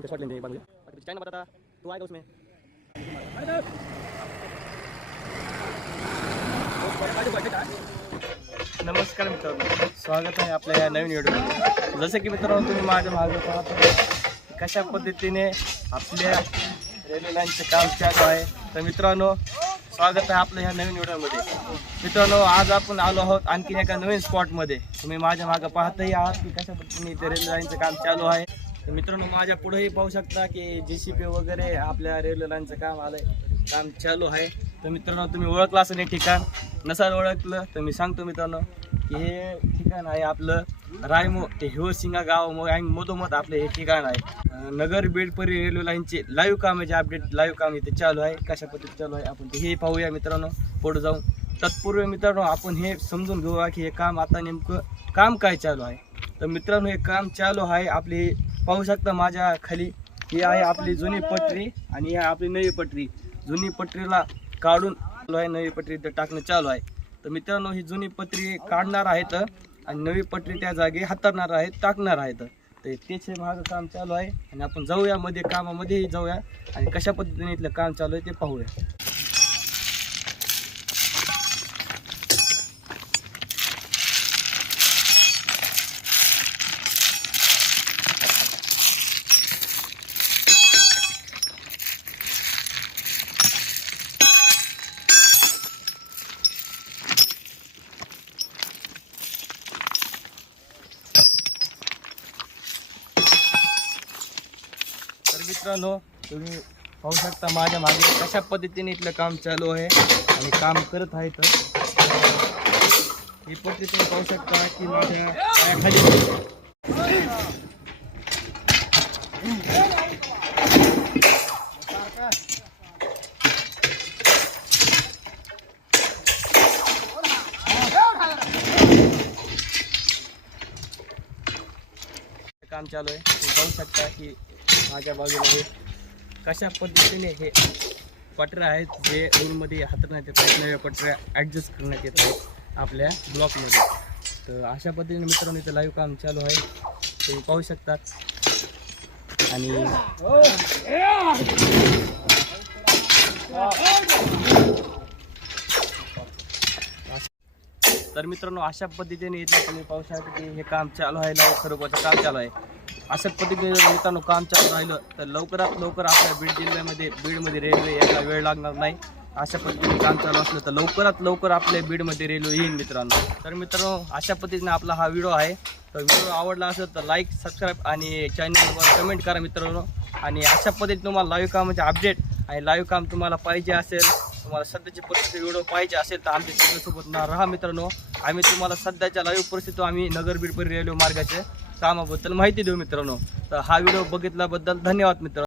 पट लेंगे एक बार मुझे और बताता तू आएगा उसमें? नमस्कार मित्रांनो स्वागत आहे आपल्या या नवीन व्हिडिओ जसं की मित्रांनो तुम्ही माझ्या मागे पाहता कशा पद्धतीने आपल्या रेल्वे लाईनचं काम चालू आहे. तर मित्रांनो स्वागत आहे आपल्या ह्या नवीन व्हिडिओमध्ये मित्रांनो आज आपण आलो आहोत आणखीन एका नवीन स्पॉटमध्ये तुम्ही माझ्या मागं पाहतही आहात की कशा पद्धतीने इथे रेल्वे लाईनचं काम चालू आहे. तर मित्रांनो माझ्या पुढेही पाहू शकता की जी सी पी वगैरे आपल्या रेल्वे लाईनचं काम आलंय काम चालू आहे. तर मित्रांनो तुम्ही ओळखला असं हे ठिकाण. नसाल ओळखलं तर मी सांगतो मित्रांनो की हे ठिकाण आहे आपलं रायमो ते हिवसिंगा गाव आणि मधोमध आपलं हे ठिकाण आहे. नगर बेडपरी रेल्वे लाईनचे लाईव्ह कामाचे अपडेट लाईव्ह काम इथे चालू आहे. कशा पद्धतीत चालू आहे आपण ते हे पाहूया मित्रांनो. पुढे जाऊन. तत्पूर्वी मित्रांनो आपण हे समजून घेऊया की हे काम आता नेमकं काम काय चालू आहे. तर मित्रांनो हे काम चालू आहे आपली पाहू शकता माझ्या खाली ही आहे आपली जुनी पटरी आणि ही आहे आपली नवी पटरी. जुनी पटरीला काढून चालू आहे नवी पटरी तर टाकणं चालू आहे. तर मित्रांनो ही जुनी पटरी काढणार आहेत आणि नवी पटरी त्या जागी हाताळणार आहेत टाकणार आहेत. तर तेच हे माझं काम चालू आहे आणि आपण जाऊया मध्ये कामामध्येही जाऊया आणि कशा पद्धतीने इथलं काम चालू आहे ते पाहूया तर मित्रांनो तुम्ही पाहू शकता माझ्या मागे कशा पद्धतीने इथलं काम चालू आहे आणि काम करत आहे तर. ही पद्धती तुम्ही पाहू शकता की माझ्या खाली काम चालू आहे. तुम्ही पाहू शकता की माझ्या बाजूला हे. कशा पद्धतीने हे पटऱ्या आहेत जे रूममध्ये हातरण्यात येत आहेत नव्या पटऱ्या ॲडजस्ट करण्यात येत आहेत आपल्या ब्लॉकमध्ये तर अशा पद्धतीने मित्रांनो इथं लाईव्ह काम चालू आहे. तुम्ही पाहू शकतात. आणि तर मित्रांनो अशा पद्धतीने इथं तुम्ही पाहू शकता की हे काम चालू आहे. लाईव्ह खरोखरचं काम चालू आहे. अशा पद्धतीने जर मित्रांनो काम चालू राहिलं तर लवकरात लवकर आपल्या बीड जिल्ह्यामध्ये बीडमध्ये रेल्वे यायला वेळ लागणार नाही. अशा पद्धतीने काम चालू असलं तर लवकरात लवकर आपल्या बीडमध्ये रेल्वे येईल मित्रांनो. तर मित्रांनो अशा पद्धतीने आपला हा व्हिडिओ आहे. तर व्हिडिओ आवडला असेल तर लाईक सबस्क्राईब आणि चॅनलवर कमेंट करा मित्रांनो. आणि अशा पद्धतीने तुम्हाला लाईव्ह कामाचे अपडेट आणि लाईव्ह काम तुम्हाला पाहिजे असेल तुम्हाला सध्याची परिस्थिती व्हिडिओ पाहिजे असेल तर आमच्या चॅनलसोबत ना राहा मित्रांनो. आम्ही तुम्हाला सध्याच्या लाईव्ह परिस्थिती आम्ही नगरबीडपरी रेल्वे मार्गाचे कामाबद्दल माहिती देऊ मित्रांनो. तर हा व्हिडिओ बघितल्याबद्दल धन्यवाद मित्रांनो.